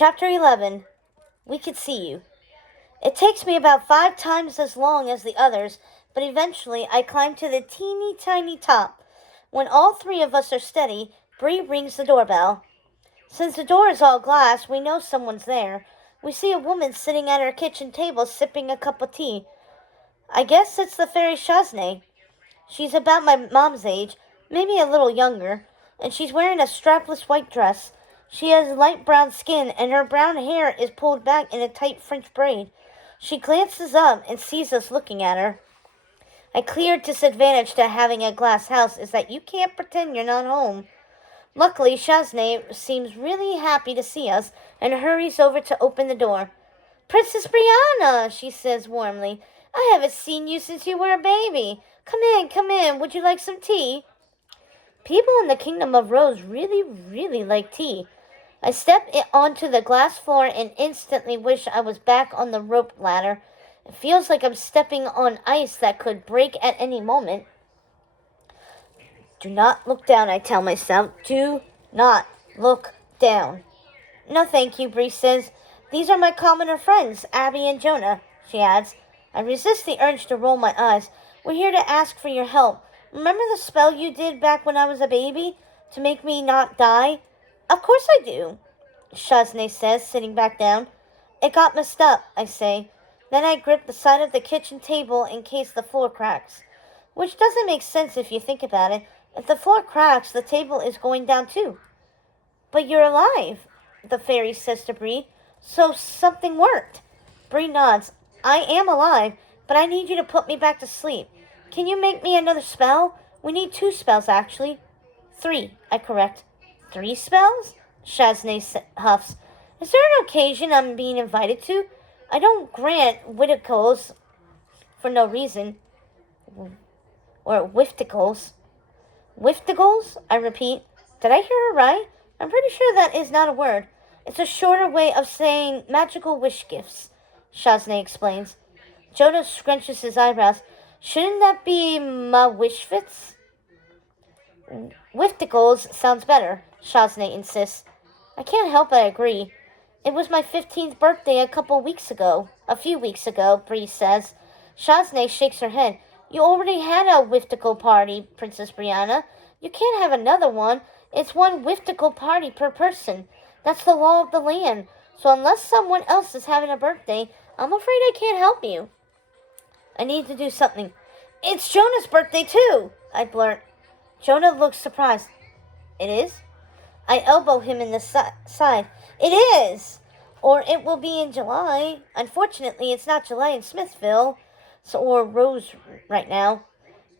Chapter 11. We Could See You. It takes me about 5 times as long as the others, but eventually I climb to the teeny tiny top. When all 3 of us are steady, Bree rings the doorbell. Since the door is all glass, we know someone's there. We see a woman sitting at her kitchen table sipping a cup of tea. I guess it's the fairy Chasney. She's about my mom's age, maybe a little younger, and she's wearing a strapless white dress. She has light brown skin, and her brown hair is pulled back in a tight French braid. She glances up and sees us looking at her. A clear disadvantage to having a glass house is that you can't pretend you're not home. Luckily, Chasney seems really happy to see us and hurries over to open the door. "Princess Brianna," she says warmly. "I haven't seen you since you were a baby. Come in. Would you like some tea?" People in the Kingdom of Rose really like tea. I step onto the glass floor and instantly wish I was back on the rope ladder. It feels like I'm stepping on ice that could break at any moment. Do not look down, I tell myself. Do not look down. "No, thank you," Bree says. "These are my commoner friends, Abby and Jonah," she adds. I resist the urge to roll my eyes. "We're here to ask for your help. Remember the spell you did back when I was a baby? To make me not die?" "Of course I do," Chasney says, sitting back down. "It got messed up," I say. Then I grip the side of the kitchen table in case the floor cracks. Which doesn't make sense if you think about it. If the floor cracks, the table is going down too. "But you're alive," the fairy says to Bree. "So something worked." Bree nods. "I am alive, but I need you to put me back to sleep. Can you make me another spell? We need 2 spells, actually." 3, I correct. 3 spells? Chasney huffs. "Is there an occasion I'm being invited to? I don't grant whitticles for no reason." Or whifticles. "Whifticles?" I repeat. Did I hear her right? I'm pretty sure that is not a word. It's a shorter way of saying magical wish gifts, Chasney explains. Jonah scrunches his eyebrows. "Shouldn't that be ma wish fits?" "Whifticles sounds better," Chasney insists. I can't help but agree. "It was my 15th birthday a few weeks ago, Bree says. Chasney shakes her head. "You already had a whifticle party, Princess Brianna. You can't have another one. It's 1 whifticle party per person. That's the law of the land. So unless someone else is having a birthday, I'm afraid I can't help you." I need to do something. "It's Jonah's birthday too," I blurt. Jonah looks surprised. "It is?" I elbow him in the side. "It is! Or it will be in July. Unfortunately, it's not July in Smithville, or Rose right now."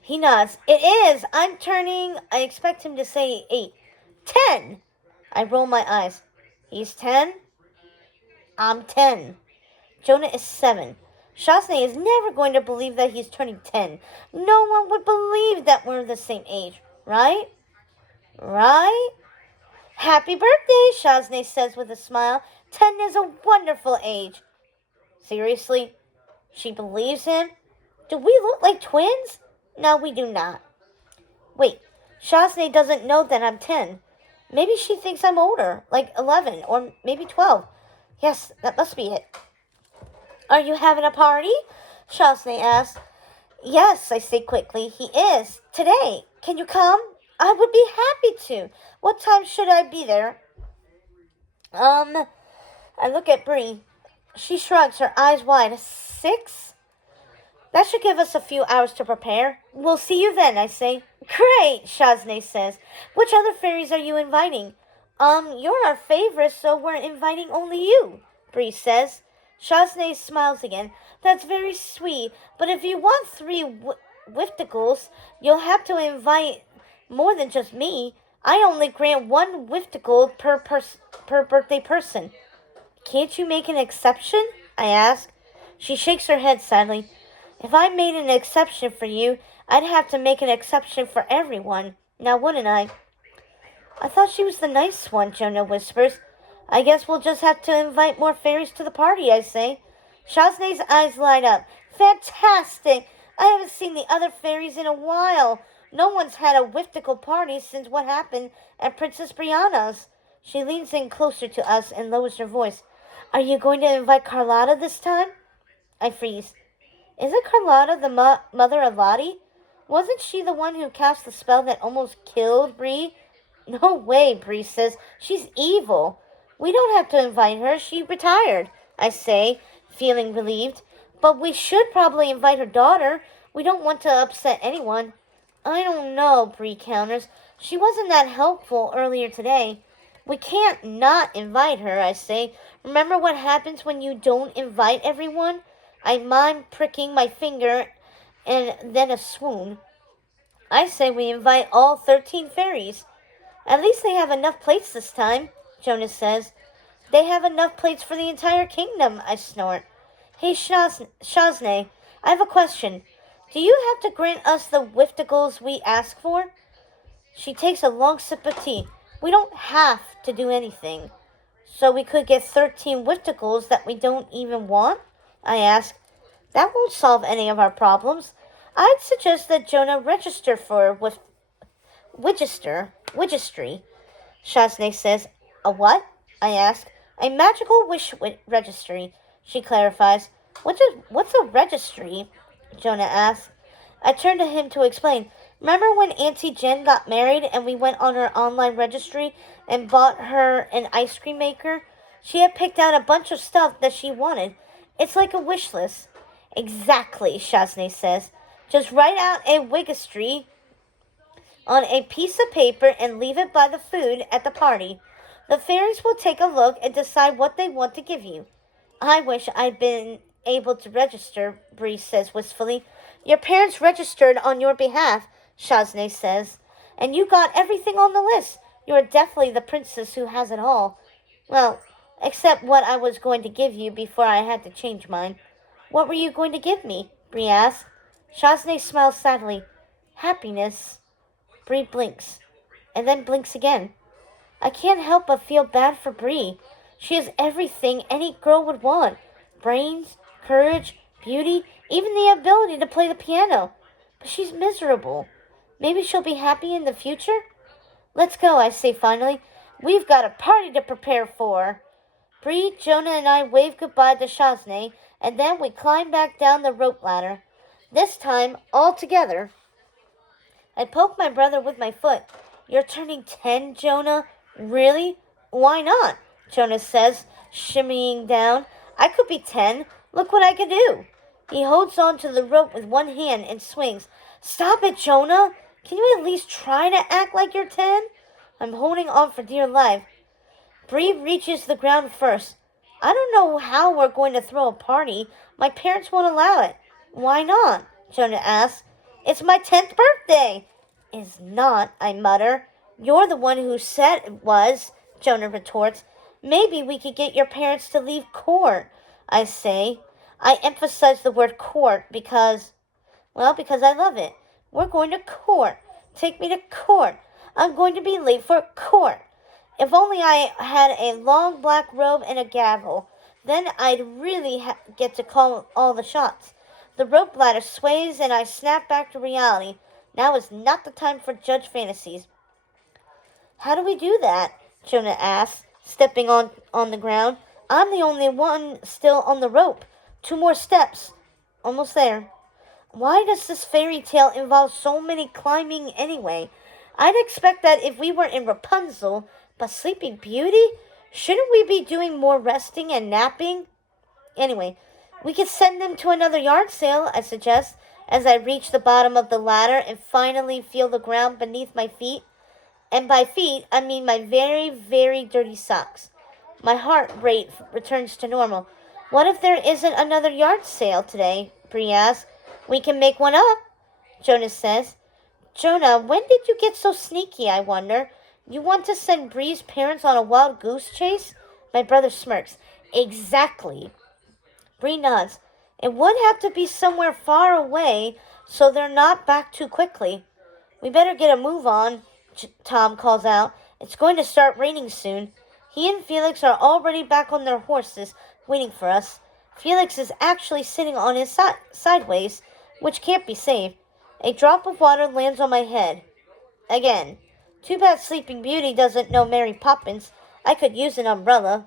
He nods. "It is! I'm turning," I expect him to say 8. 10! I roll my eyes. He's 10? I'm 10. Jonah is 7. Chasney is never going to believe that he's turning 10. No one would believe that we're the same age, right? Right? "Happy birthday," Chasney says with a smile. 10 is a wonderful age. Seriously? She believes him? Do we look like twins? No, we do not. Wait, Chasney doesn't know that I'm 10. Maybe she thinks I'm older, like 11 or maybe 12. Yes, that must be it. "Are you having a party?" Chasney asks. "Yes," I say quickly. "He is. Today. Can you come?" "I would be happy to. What time should I be there?" I look at Bree. She shrugs, her eyes wide. 6? That should give us a few hours to prepare. "We'll see you then," I say. "Great," Chasney says. "Which other fairies are you inviting?" You're our favorite, so we're inviting only you," Bree says. Chasney smiles again. "That's very sweet, but if you want 3 whifticles, you'll have to invite more than just me. I only grant 1 whifticle per birthday person." "Can't you make an exception?" I ask. She shakes her head sadly. "If I made an exception for you, I'd have to make an exception for everyone. Now wouldn't I?" "I thought she was the nice one," Jonah whispers. "I guess we'll just have to invite more fairies to the party," I say. Chasney's eyes light up. "Fantastic! I haven't seen the other fairies in a while. No one's had a whifticle party since what happened at Princess Brianna's." She leans in closer to us and lowers her voice. Are you going to invite Carlotta this time? I freeze. Isn't Carlotta the mother of Lottie? Wasn't she the one who cast the spell that almost killed Bree? No way, Bree says. She's evil. We don't have to invite her. She retired, I say, feeling relieved. But we should probably invite her daughter. We don't want to upset anyone. I don't know, Bree counters. She wasn't that helpful earlier today. We can't not invite her, I say. Remember what happens when you don't invite everyone? I mime pricking my finger and then a swoon. I say we invite all 13 fairies. At least they have enough plates this time, Jonas says. They have enough plates for the entire kingdom, I snort. Hey, Shazne, I have a question. Do you have to grant us the whifticles we ask for? She takes a long sip of tea. We don't have to do anything. So we could get 13 whifticles that we don't even want? I ask. That won't solve any of our problems. I'd suggest that Jonah register for Wigistry. Shazne says. A what? I ask. A magical wish registry, she clarifies. What's a registry? Jonah asks. I turn to him to explain. Remember when Auntie Jen got married and we went on her online registry and bought her an ice cream maker? She had picked out a bunch of stuff that she wanted. It's like a wish list. Exactly, Shazne says. Just write out a wigistry on a piece of paper and leave it by the food at the party. The fairies will take a look and decide what they want to give you. I wish I'd been able to register, Bree says wistfully. Your parents registered on your behalf, Shazne says, and you got everything on the list. You are definitely the princess who has it all. Well, except what I was going to give you before I had to change mine. What were you going to give me? Bree asks. Shazne smiles sadly. Happiness. Bree blinks, and then blinks again. I can't help but feel bad for Bree. She has everything any girl would want. Brains, courage, beauty, even the ability to play the piano. But she's miserable. Maybe she'll be happy in the future? Let's go, I say finally. We've got a party to prepare for. Bree, Jonah, and I wave goodbye to Shazne, and then we climb back down the rope ladder. This time, all together. I poke my brother with my foot. You're turning 10, Jonah? Really? Why not? Jonah says, shimmying down. I could be 10. Look what I could do. He holds on to the rope with one hand and swings. Stop it, Jonah. Can you at least try to act like you're 10? I'm holding on for dear life. Bree reaches the ground first. I don't know how we're going to throw a party. My parents won't allow it. Why not? Jonah asks. It's my 10th birthday. It's not, I mutter. You're the one who said it was, Jonah retorts. Maybe we could get your parents to leave court, I say. I emphasize the word court because I love it. We're going to court. Take me to court. I'm going to be late for court. If only I had a long black robe and a gavel. Then I'd really get to call all the shots. The rope ladder sways and I snap back to reality. Now is not the time for judge fantasies. How do we do that? Jonah asks, stepping on the ground. I'm the only one still on the rope. 2 more steps. Almost there. Why does this fairy tale involve so many climbing anyway? I'd expect that if we were in Rapunzel, but Sleeping Beauty? Shouldn't we be doing more resting and napping? Anyway, we could send them to another yard sale, I suggest, as I reach the bottom of the ladder and finally feel the ground beneath my feet. And by feet, I mean my very, very dirty socks. My heart rate returns to normal. What if there isn't another yard sale today? Bree asks. We can make one up, Jonas says. Jonah, when did you get so sneaky, I wonder? You want to send Bree's parents on a wild goose chase? My brother smirks. Exactly. Bree nods. It would have to be somewhere far away so they're not back too quickly. We better get a move on, Tom calls out. It's going to start raining soon. He and Felix are already back on their horses, waiting for us. Felix is actually sitting on his sideways, which can't be safe. A drop of water lands on my head. Again. Too bad Sleeping Beauty doesn't know Mary Poppins. I could use an umbrella.